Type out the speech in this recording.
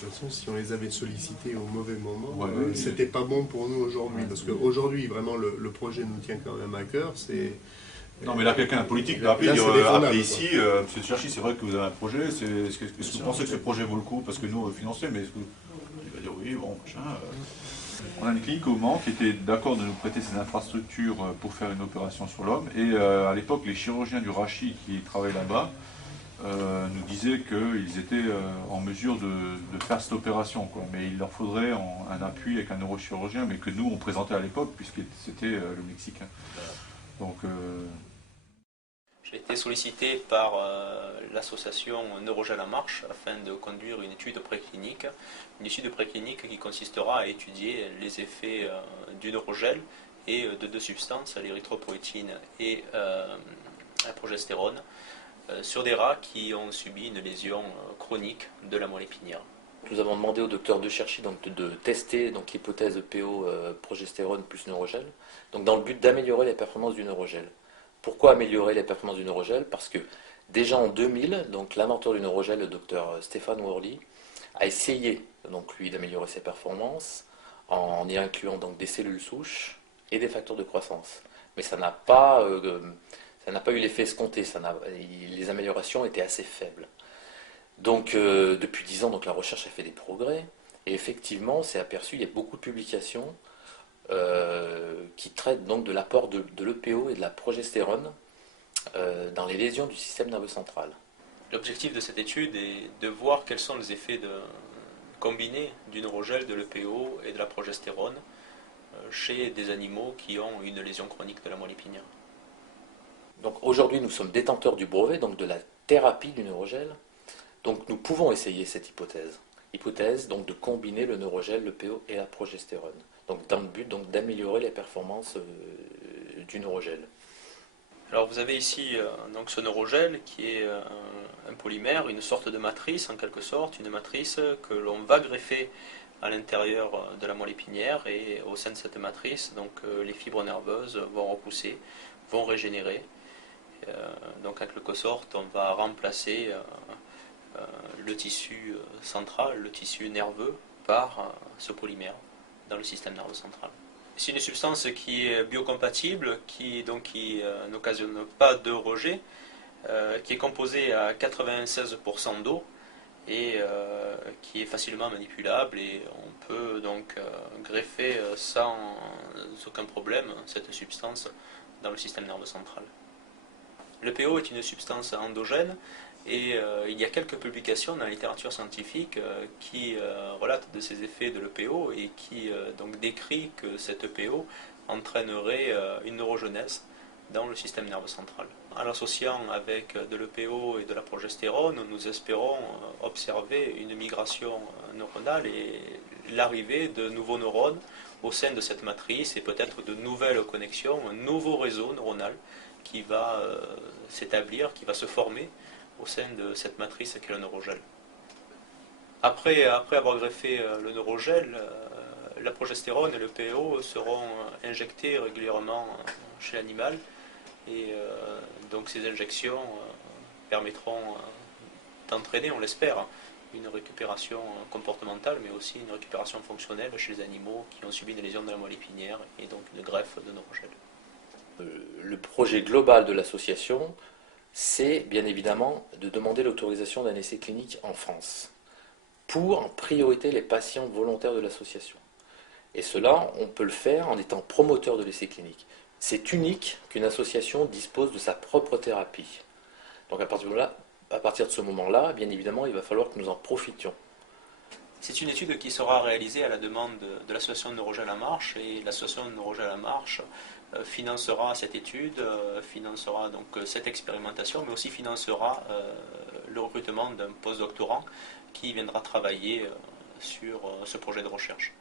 De toute façon, si on les avait sollicités au mauvais moment, Ouais, c'était pas bon pour nous aujourd'hui. Ouais. Parce qu'aujourd'hui, vraiment, le projet nous tient quand même à cœur. Non, mais là, quelqu'un de politique va appeler Là, dire c'est défendable, appelez quoi. ici, Monsieur Cherchi, c'est vrai que vous avez un projet, est-ce que vous pensez que ce projet vaut le coup? Parce que nous, on veut financer, mais est-ce que. Il va dire oui, bon, machin. On a une clinique au Mans qui était d'accord de nous prêter ses infrastructures pour faire une opération sur l'homme. Et à l'époque, les chirurgiens du Rachis qui travaillaient là-bas nous disaient qu'ils étaient en mesure de faire cette opération, quoi. Mais il leur faudrait un appui avec un neurochirurgien, mais que nous, on présentait à l'époque, puisque c'était le Mexicain. Donc. J'ai été sollicité par l'association Neurogel en Marche afin de conduire une étude préclinique. Une étude préclinique qui consistera à étudier les effets du neurogel et de deux substances, l'érythropoïétine et la progestérone, sur des rats qui ont subi une lésion chronique de la moelle épinière. Nous avons demandé au docteur De Cherchi de tester l'hypothèse PO progestérone plus neurogel, donc dans le but d'améliorer les performances du neurogel. Pourquoi améliorer les performances du neurogel? Parce que déjà en 2000, donc l'inventeur du neurogel, le docteur Stéphane Worley, a essayé donc lui d'améliorer ses performances en y incluant donc des cellules souches et des facteurs de croissance. Mais ça n'a pas eu l'effet escompté. Les améliorations étaient assez faibles. Donc depuis 10 ans, donc, la recherche a fait des progrès. Et effectivement, on s'est aperçu, il y a beaucoup de publications qui traitent donc de l'apport de l'EPO et de la progestérone dans les lésions du système nerveux central. L'objectif de cette étude est de voir quels sont les effets combinés du neurogel, de l'EPO et de la progestérone chez des animaux qui ont une lésion chronique de la moelle épinière. Donc aujourd'hui, nous sommes détenteurs du brevet, donc de la thérapie du neurogel. Donc nous pouvons essayer cette hypothèse donc de combiner le neurogel, l'EPO et la progestérone. Donc dans le but donc d'améliorer les performances du neurogel. Alors vous avez ici donc ce neurogel qui est un polymère, une sorte de matrice en quelque sorte, une matrice que l'on va greffer à l'intérieur de la moelle épinière, et au sein de cette matrice, donc les fibres nerveuses vont repousser, vont régénérer. Donc en quelque sorte, on va remplacer le tissu central, le tissu nerveux, par ce polymère dans le système nerveux central. C'est une substance qui est biocompatible, qui n'occasionne pas de rejet, qui est composée à 96% d'eau et qui est facilement manipulable, et on peut donc greffer sans aucun problème cette substance dans le système nerveux central. Le PO est une substance endogène, et il y a quelques publications dans la littérature scientifique qui relatent de ces effets de l'EPO et qui donc décrit que cette EPO entraînerait une neurogenèse dans le système nerveux central. En l'associant avec de l'EPO et de la progestérone, nous espérons observer une migration neuronale et l'arrivée de nouveaux neurones au sein de cette matrice, et peut-être de nouvelles connexions, un nouveau réseau neuronal qui va s'établir, qui va se former au sein de cette matrice qu'est le neurogel. Après avoir greffé le neurogel, la progestérone et le PO seront injectés régulièrement chez l'animal, et donc ces injections permettront d'entraîner, on l'espère, une récupération comportementale, mais aussi une récupération fonctionnelle chez les animaux qui ont subi des lésions de la moelle épinière, et donc une greffe de neurogel. Le projet global de l'association, c'est bien évidemment de demander l'autorisation d'un essai clinique en France pour en priorité les patients volontaires de l'association. Et cela, on peut le faire en étant promoteur de l'essai clinique. C'est unique qu'une association dispose de sa propre thérapie. Donc à partir de ce moment-là, bien évidemment, il va falloir que nous en profitions. C'est une étude qui sera réalisée à la demande de l'association Neurogel en Marche, et l'association Neurogel en Marche financera cette étude, financera donc cette expérimentation, mais aussi financera le recrutement d'un postdoctorant qui viendra travailler sur ce projet de recherche.